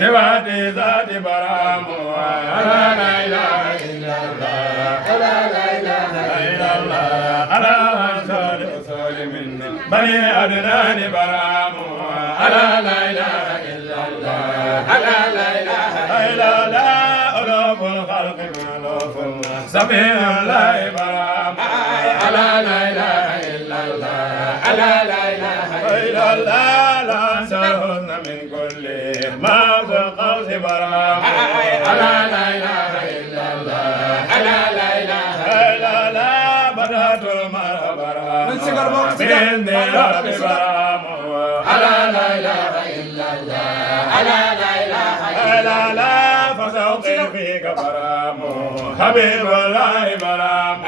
Zivati zati baramu, la ilaha illallah, la ilaha illallah, ala sali min bani adnani baramu, la ilaha illallah, la ilaha illallah, ulul khalqi malufun sabihun la baramu, la ilaha illallah, la ilaha illallah, la salhun min kulli ما قوس برام لا إله إلا الله لا إله إلا الله بدأت المرء برام من رب برام لا إله إلا الله لا إله إلا الله فسوق فيك برام حبيب الله برام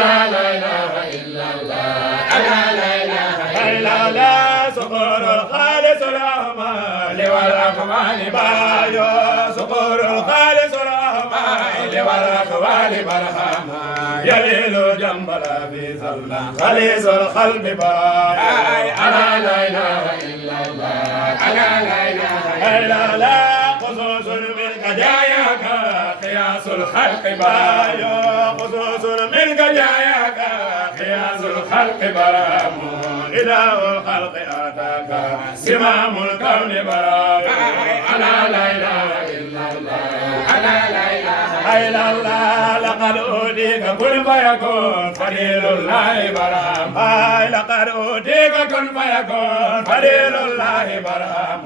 لا إله إلا الله لا إله إلا الله سكر الخالص الأعمال والأقوال بايو سكر الخالص الأعمال والأقوال برهما يليل جنب في صلى خليص القلب باي أنا لا إله إلا الله أنا لا إله إلا الله خصوص منك جايك قياس الخلق بايو خصوص منك جايك قياس الخلق برهما إله الخلق آتاك سمام الكون برام أنا لا إله إلا الله أنا لا إله إلا الله لقد أوتيك كن فيكون فضيل الله برام لقد أوتيك كن فيكون فضيل الله برام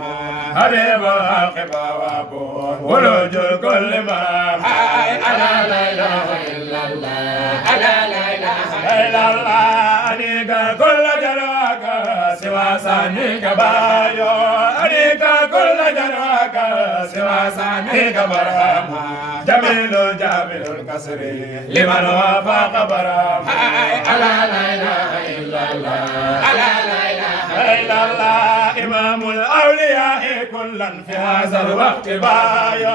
حبيب الخلق بوابون ولوج الكل برام أنا لا إله إلا الله أنا لا إله إلا الله أنيك كل جلوك سوى سانيك بايو أنيك كل جلوك سوى سانيك برام جميل جامل الكسر لمن وافق برام ألا لا إله إلا الله ألا لا إله إلا الله إمام الأولياء كلا في هذا الوقت بايو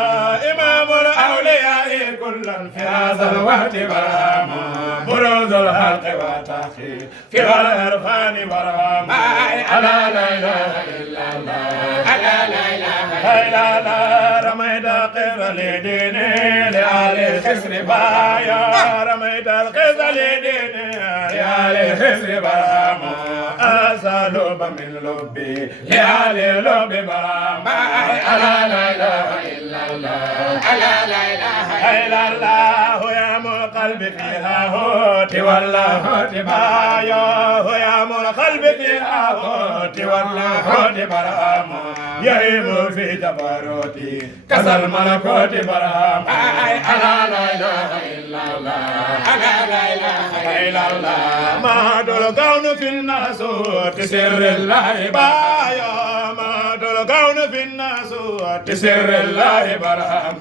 إمام الأولياء كلا في هذا الوقت برام بروز الحق وتأخير في العرفان برام ألا لا إله إلا الله ألا لا إله إلا الله رميت قير لديني لآل خسر بايا رميت القير لديني لآل خسر برام أسألوب من لبي لآل لب برام ألا لا إله إلا الله ألا لا إله إلا الله يا قلب فيها هوت والله هوت بايا يا قلب فيها هوت والله هوت برام يهيب في جبروتي كسر ملكوت برام ألا لا إله إلا الله ألا لا إله إلا الله ما دول كون في الناسوت سر الله بايا ما دول كون في الناسوت سر الله برام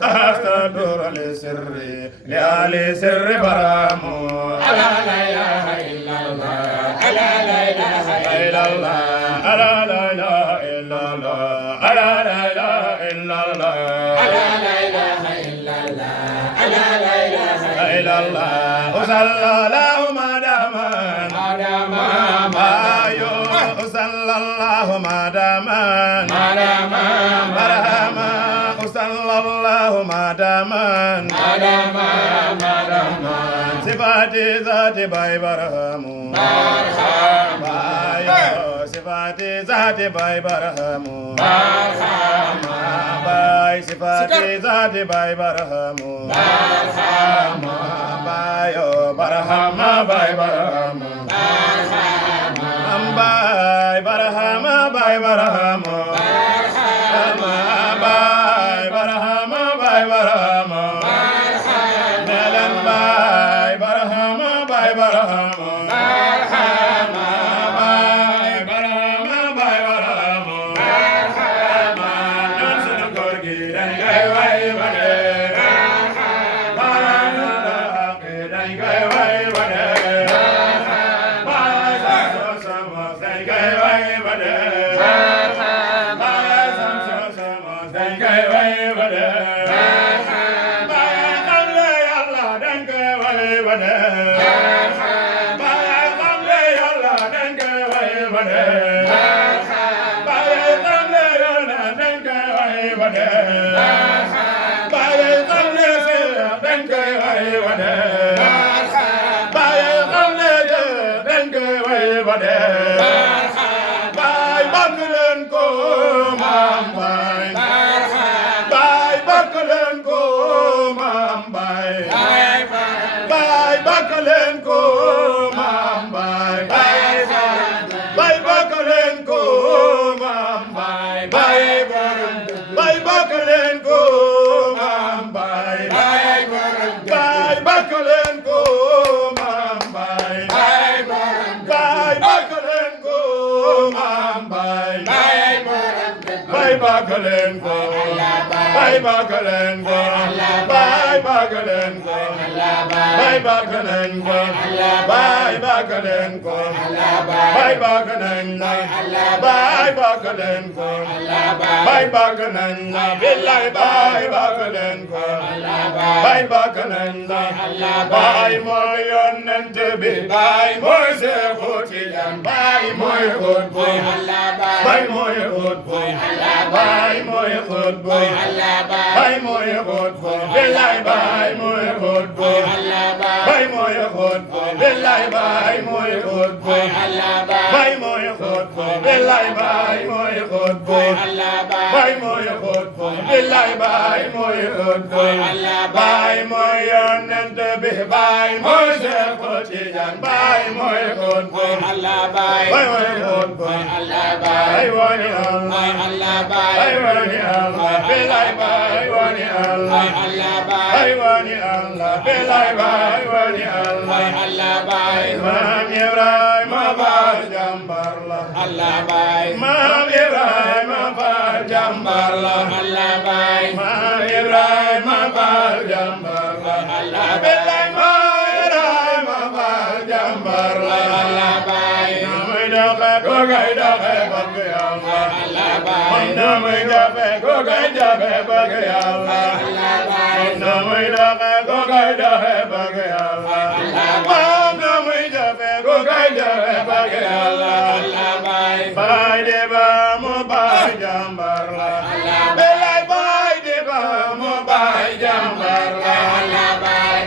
سأستدور لسر لآل سر برام ألا لا إله إلا الله ألا لا إله إلا الله ألا لا إله إلا الله ألا لا إله إلا الله ألا لا إله إلا الله ألا لا إله إلا الله وصلى الله ما دام ما صلى الله ما دام مرحبا صلى الله ما دام صفاتي ذات باي برهام صفاتي ذات باي برهام باي صفاتي ذات باي برهام باي برهام باي برهام باي برهام باي برهام باي برهام باي برهام ملن باي برهام باي برهام Bakaleen ko bay bakaleen ko bay bakaleen ko bay bakaleen ko bay bakaleen ko bay bakaleen na bay bakaleen ko bay bakaleen na billahi bay bakaleen ko bay bakaleen na bay mooy yonent bi bay mooy Seexu Tijaan bay mooy xut bu bay mooy xut bu bay mooy xut bu bay mooy xut bu billahi bay mooy xut bu bay mooy xut bu billahi bay mooy xut bu bay mooy xut bu billahi bay mooy xut bu bay mooy xut bu billahi bay mooy xut bu bay mooy yonent bi bay mooy Seexu Tijaan bay mooy xut bu bay mooy xut bu bay woni Allah bay woni Allah billahi bay woni Allah bay woni Allah billahi bay woni Allah bay Maam Ibrahima Faal jàmbar la Maam Ibrahima Faal jàmbar la Maam Ibrahima Faal jàmbar la billahi Maam Ibrahima Faal jàmbar la namay doxe ko kay doxe bëgg Yàlla namay doxe ko kay doxe bëgg Yàlla namay doxe ko kay doxe bëgg Yàlla namay doxe ko kay doxe bëgg Yàlla baay de ba mu baay jàmbar la billahi baay de ba mu baay jàmbar la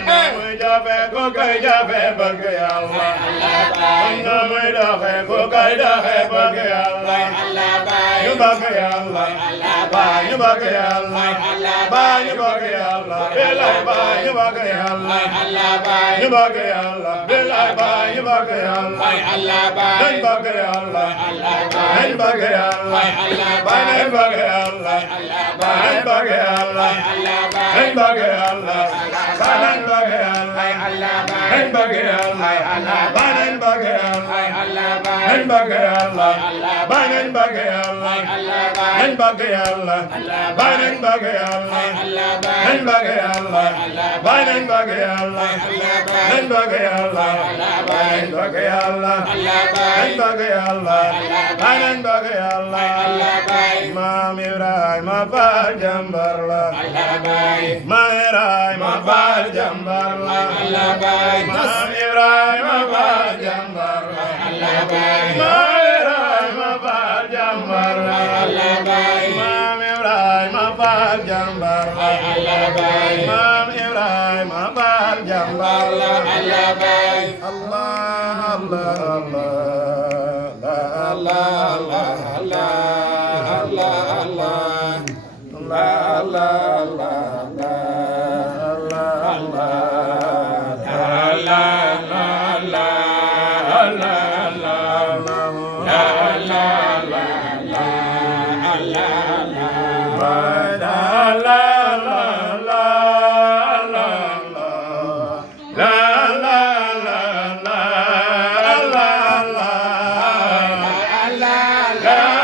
namay doxe ko kay doxe bëgg Yàlla namay doxe ko kay doxe bëgg Yàlla ñu bëgg Yàlla baay ñu bëgg Yàlla baay ñu bëgg Yàlla billahi baay ñu bëgg Yàlla ñu bëgg Yàlla billahi baay ñu bëgg Yàlla nañ bëgg Yàlla nañ bëgg Yàlla baay nañ bëgg Yàlla nañ bëgg Yàlla nañ bëgg Yàlla baay nañ bëgg Yàlla nañ bëgg Yàlla baay nañ bëgg Yàlla nañ bëgg Yàlla baay nañ bëgg Yàlla nañ bëgg Yàlla baay nañ bëgg Yàlla nañ bëgg Yàlla baay nañ bëgg Yàlla nañ bëgg Yàlla baay nañ bëgg Yàlla nañ bëgg Yàlla baay nañ bëgg Yàlla Maam Ibrahima Faal jàmbar la Maam Ibrahima Faal jàmbar la Maam Ibrahima Faal jàmbar la Maam Ibrahima Faal jàmbar la Maam Ibrahima Faal jàmbar la Maam Ibrahima Faal jàmbar la La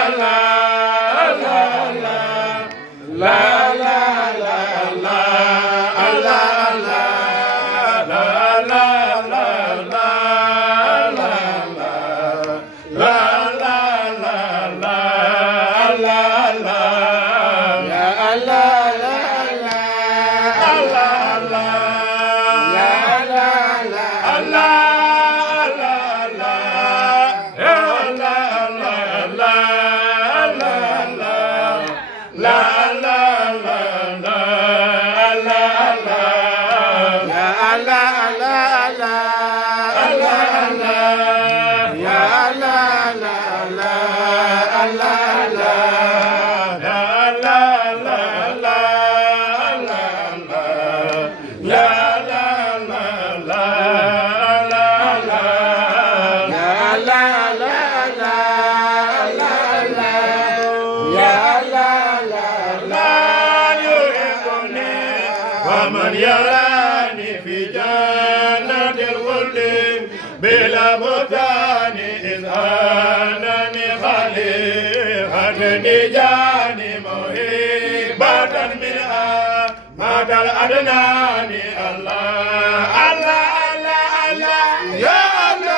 ومن يراني في جنة الخلد بلا بهتان إذ أنني خليفة جاني موهبة منها مدى الأدنان الله الله الله الله يا الله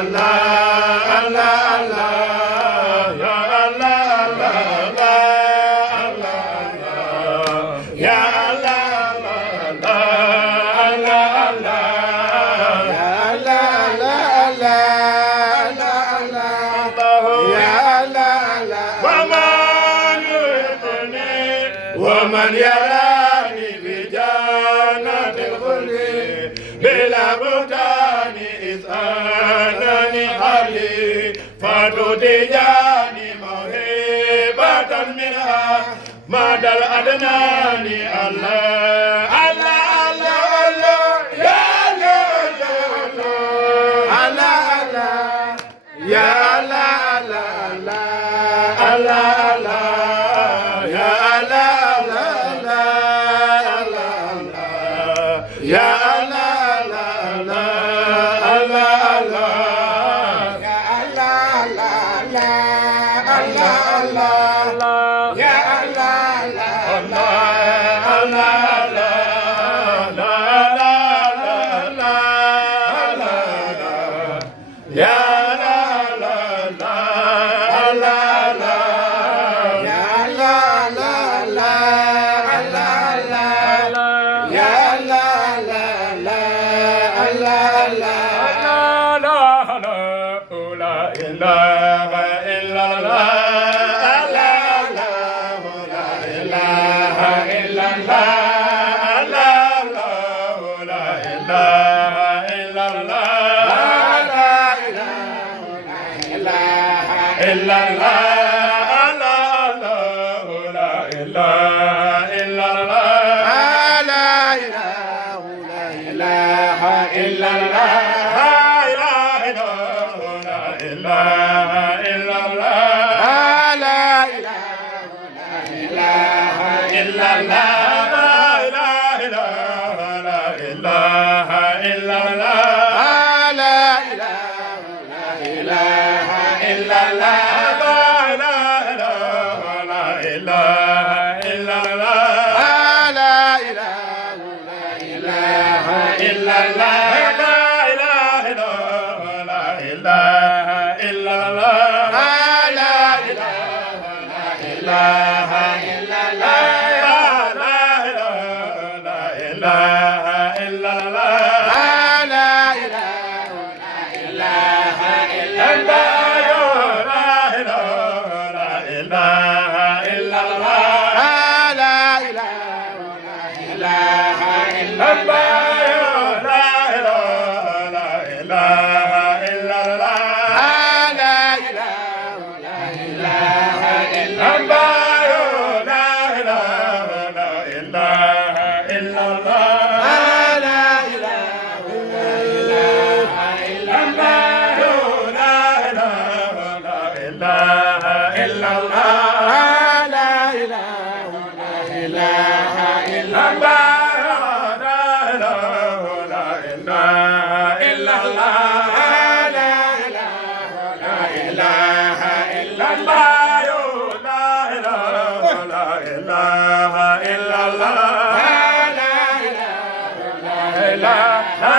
الله الله الله يا الله الله الله الله ومن يراني في جنة الخلد بلا بهتان إذ أنني خليفة جاني موهبة منها مدى الأدنان الله الله الله الله يا الله الله الله يا الله الله الله الله يا La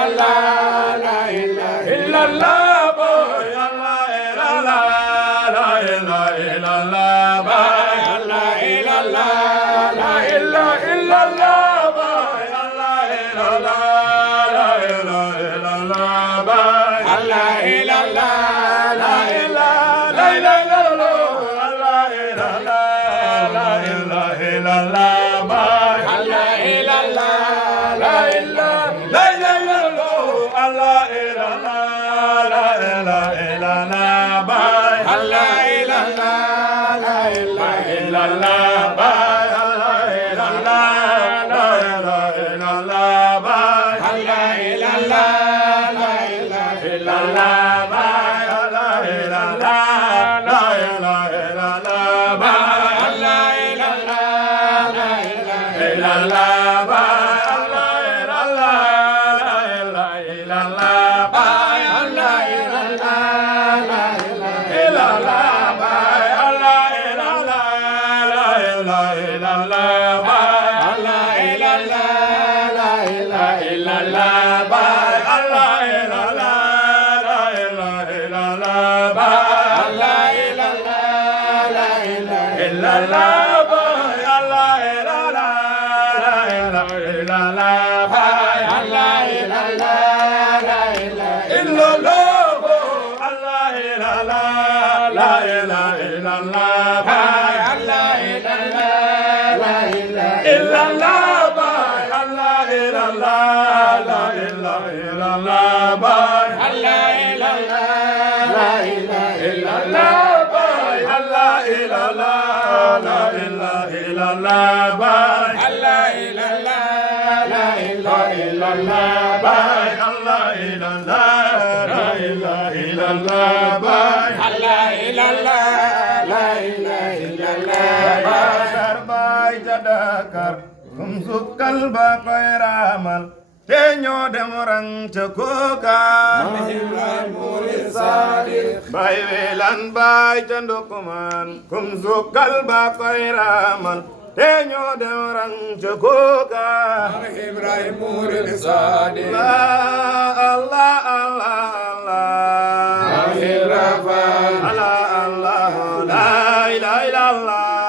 illallah Sukkal ba koy raamal te ñoo dem rang ca kooka bay welan bay ca ndokuman kum sukkal ba koy raamal te ñoo dem rang ca kooka Ibrahim murid sadi Allah Allah Allah Allah Allah la ilaha illallah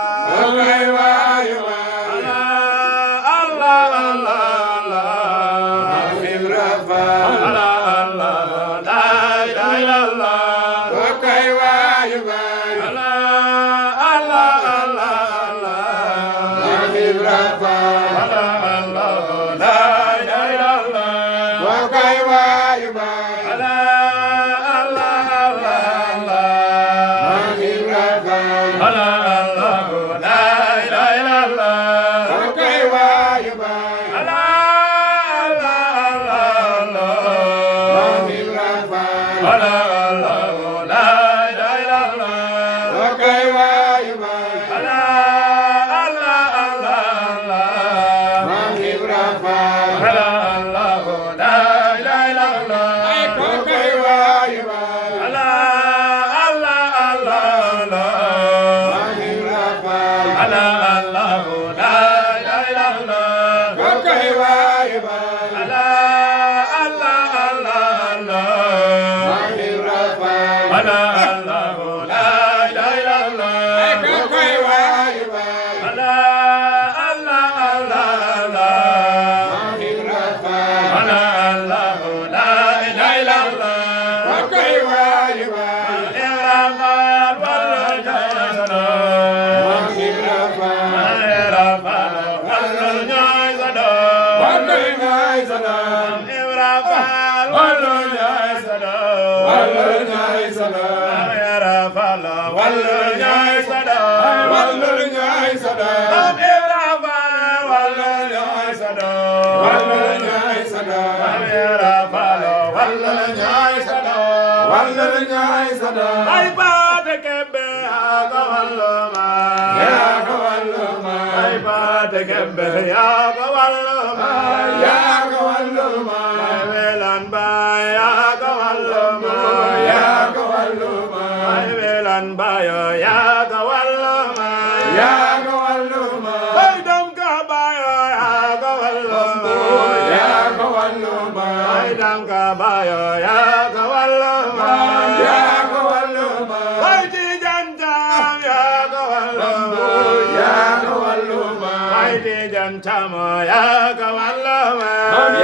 Chama ya kawalla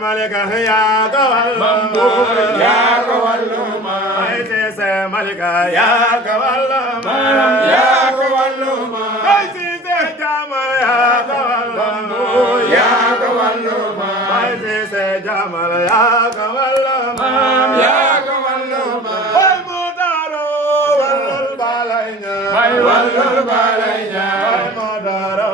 malika yaa ko wallu yaa ko wallu ma ay Cissé malika yaa ko wallu ma yaa ko wallu ma ay Cissé jaama yaa ko wallu yaa ko wallu ma ay Cissé jaama yaa ko wallu ma yaa ko wallu ma ay Modaro wallul balay ñaan ay wallul balay ñaan ay Modaro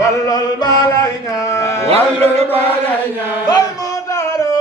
wallul balay ñaan wallul balay ñaan ay Modaro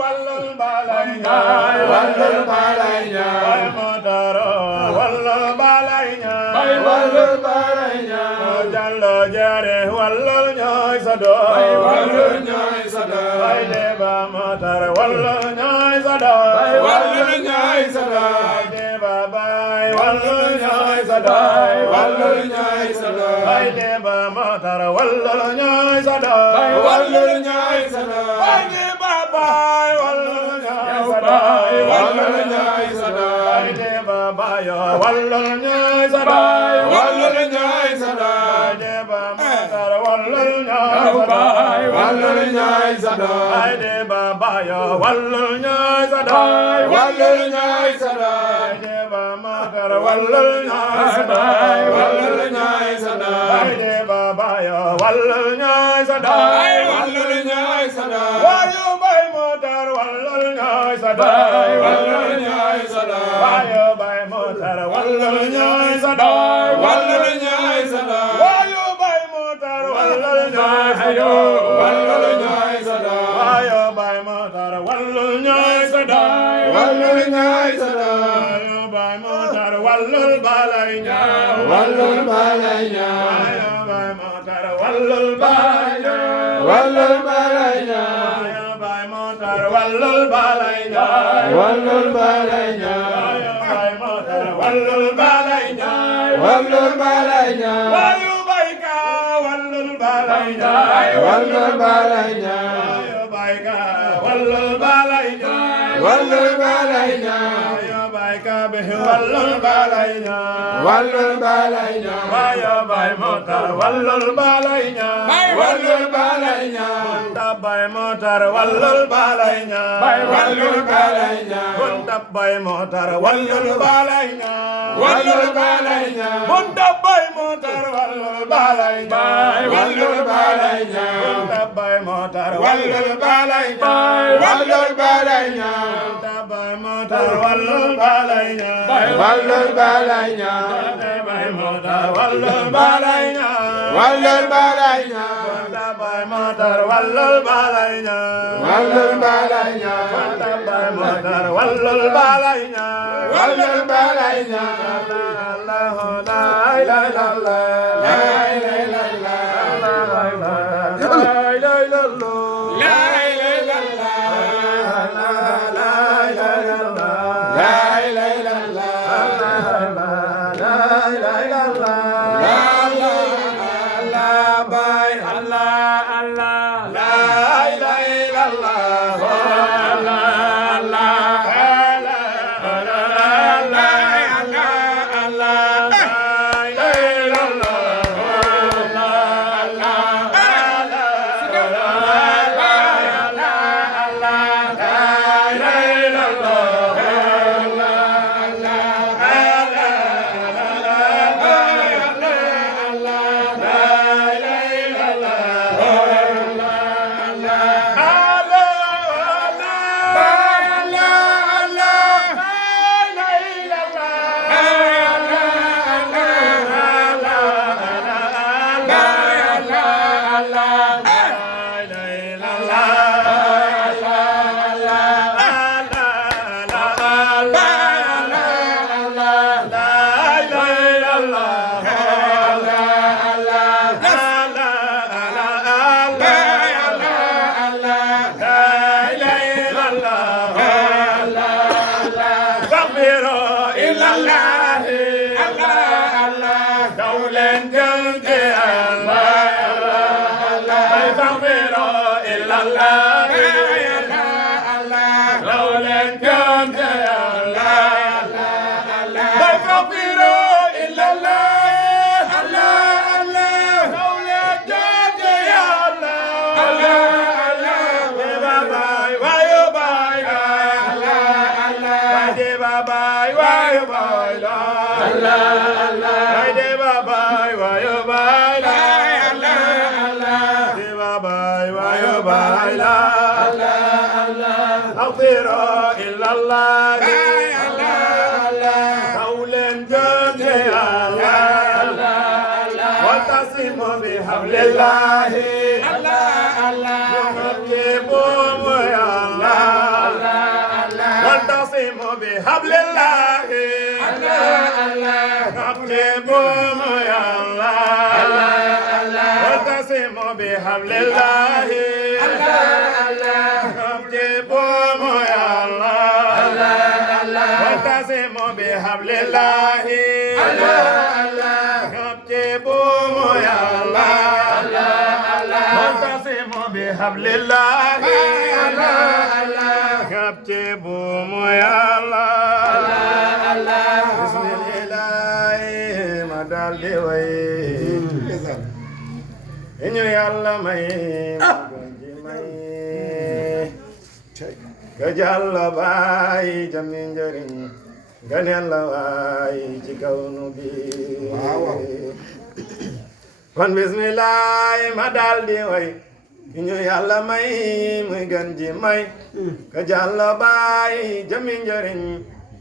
wallul balay ñaan wallul balay ñaan ay Modaro wallul balay ñaan ay wallul balay ñaan Jallo jere wallul ñooy sa doom ay wallul ñooy sa doom ay Deba Matar wallul ñooy sa doom ay wallul ñooy sa doom ay Deba Bay wallul ñooy sa doom ay wallul ñooy sa doom ay Deba Matar wallul ñooy sa doom ay wallul ñooy sa doom ay Deba Bay wallul ñooy sa doom ay wallul ñooy sa doom ay Deba Bay wallul ñooy sa doom ay wallul ñooy sa doom ay Deba Matar wallul ñooy sa doom ay wallul ñooy sa doom ay Deba Bay wallul ñooy sa doom ay wallul ñooy sa doom ay Deba Matar wallul ñooy sa doom ay wallul ñooy sa doom ay Deba Bay wallul ñooy sa doom ay wallul ñooy sa doom waayu Bay Matar wallul ñooy sa doom ay wallul ñooy sa doom waayu Bay Matar wallul ñooy sa doom ay wallul ñooy sa doom waayu Bay Matar wallul ñooy sa doom wallul ñooy sa doom waayu Bay Matar wallul ñooy sa doom wallul ñooy sa doom waayu Bay Matar wallul balay ñaan wallul balay ñaan waayu Bay Matar wallul balay ñaan wallul balay ñaan waayu Bay Matar wallul balay ñaan wallul balay ñaan waayu Bay Matar wallul balay ñaan wallul balay ñaan waayu Bay ka wallul balay ñaan wallul balay ñaan waayu Bay ka wallul balay ñaan wallul balay ñaan waayu Bay ka be wallul balay ñaan wallul balay ñaan waayu Bay Matar wallul balay ñaan wallul balay ñaan Bay Matar wallul balay ñaan wallul balay ñaan bunta Bay Matar wallul balay ñaan wallul balay ñaan bunta Bay Matar wallul balay ñaan wallul balay ñaan bunta Bay Matar wallul balay ñaan wallul balay ñaan bunta Bay Matar wallul balay ñaan wallul balay ñaan Bay Matar wallul balay ñaan wallul balay ñaan bunta Bay Matar wallul balay ñaan wallul balay ñaan bunta Bay Matar wallul balay ñaan wallul balay ñaan Allah la ilaha illallah la ilaha illallah la ilaha illallah la ilaha illallah la ilaha illallah la ilaha illallah la ilaha illallah Bay Allah Allah la ilaha illallah ويبا لا أغفر إلا الله قولا جميعا وتصم بحبل الله يحبكم يا الله وتصم بحبل الله يحبكم يا الله وتصم بحبل الله يحبكم يا الله وتصم بحبل الله يحبكم يا الله وتصم بحبل الله يحبكم يا الله بسم الله ما دال دي وي ñu yàlla may ka jàlla baay jami njëriñ ganeen la waay ci kaw nu bi kon bismillah ma daal di way ñu yàlla may muy gën ji may ka jàlla baay jami njëriñ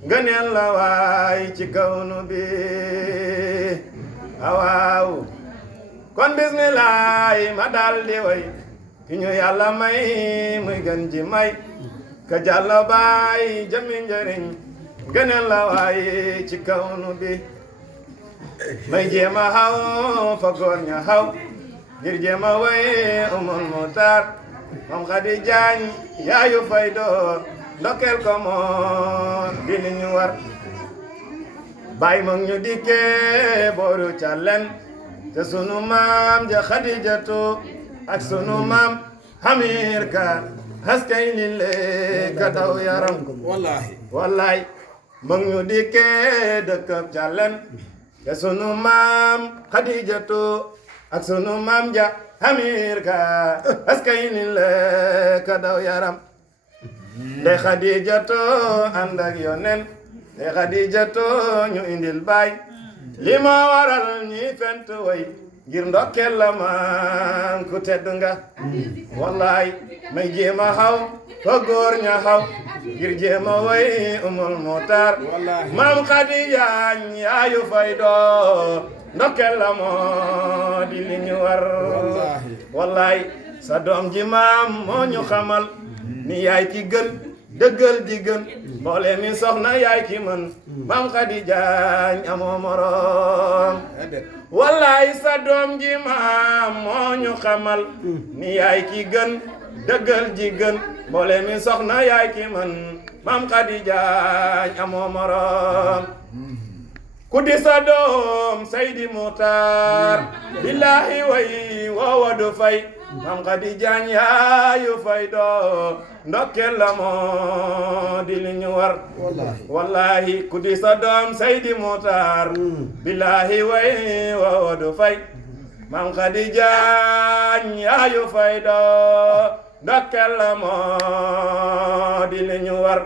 ganeen la waay ci kaw nu bi awaaw kon bismillah ma daal di way ki ñu yàlla may muy gën ji may ka jàlla baay jami njëriñ gënal la waay ci kaw nu bi may jéema xaw fa góor ña xaw ngir jéema way umul mutar moom Xadi Jaañ yaayu fay doo ndokkeel ko moom di li ñu war baay moom ñu dikkee booru Càllen te sunu maam ja Xadijatu ak sunu maam Hamir Ka haskay lille ka daw yaram wallahi mag ñu dikkee dëkkab Càllen te sunu maam Xadijatu ak sunu maam ja Hamir Ka haskay lille ka daw yaram ndey Xadijatu ànd ak yonen ndey Xadijatu ñu indil baay li ma waral ñi fent way ngir ndokkeel la man ku tedd nga wallaay may jéema xaw fa góor ña xaw ngir jéema way umul mutar maam Xadi Jaañ yaayu fay doo ndokkeel la moo di li ñu war wallaay sa doom ji maam moo ñu xamal ni yaay ki gën dëggal di gën mboole mi soxna yaay ki mën maam Xadi Jaañ amoo morom wallaay sa doom ji maam moo ñu xamal ni yaay ki gën dëggal ji gën mboole mi soxna yaay ki mën maam Xadi Jaañ amoo morom ku di sa doom Seydi Muxtaar billahi way woowa du fay maam Xadi Jaañ yaayu fay doo ndokkeel la moo di li ñu war wallahi ku di sa doom Seydi Muxtaar billahi way woowa du fay maam Xadi Jaañ yaayu fay doo ndokkeel la moo di li ñu war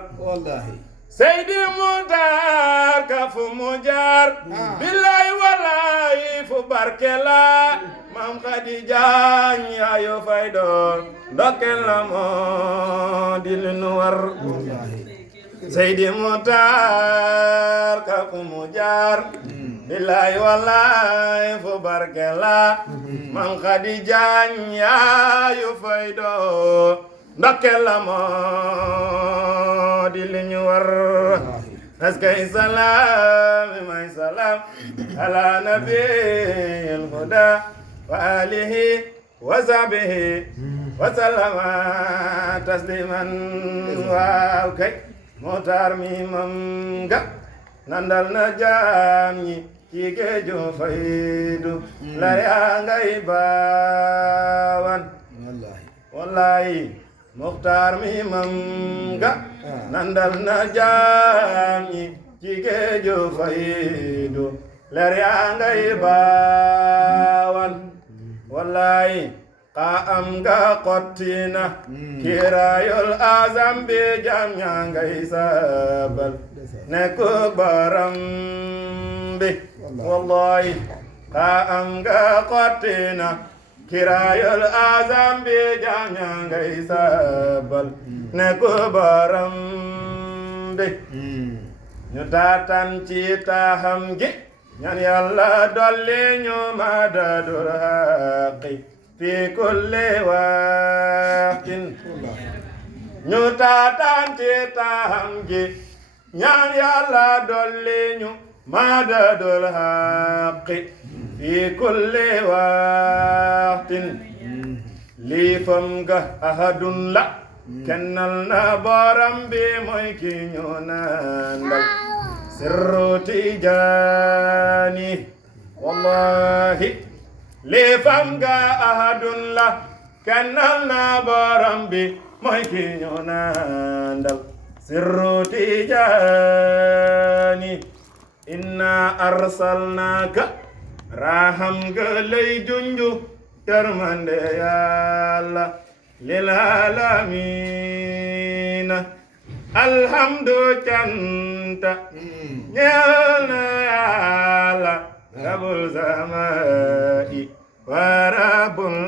Seydi Muxtaar ka fu mu jaar billahi wallahi fu barke la maam Xadi Jaañ yaayu fay doo ndokkeel la moo di li ñu war Seydi Muxtaar ka fu mu jaar billahi wallahi fu barke la maam Xadi Jaañ yaayu fay doo ndokkeel la moo di li ñu war askay salaam may salaam ala nabiyil huda wa alihi wa sahbihi wa sallama tasliman waaw kay Muxtaar mi mam ga nandal na jaam ñi ci géeju faydu la yaa ngay baawan wallahi Muxtaar mi mam ga nandal na jaam ñi ci géeju faydu leer yaa ngay baawan wallahi ka am nga xottina kiiraayul azam bi jaam ñaa ngay sabal nekku baram bi wallahi ka am nga xottina kirayul azam bi jaam ñaa ngay sabal ne ko borom bi ñu taatan ci taaxam gi ñaan yàlla dolli ñu madadul haqi fi kulli waqtin ñu taatan ci taaxam gi ñaan yàlla dolli ñu madadul haqi fi kulli waqtin lii fam ga ahadun la kennal na borom bi mooy ki ñu nandal sirru tijaani wallahi lii fam ga ahadun la kennal na borom bi mooy ki ñu nandal sirru tijaani inna arsalnaaka raham ga lay junju yërmande Yàlla lil aalamiina alhamdu canta ñeel na Yàlla rabbul samaa'i wa rabbul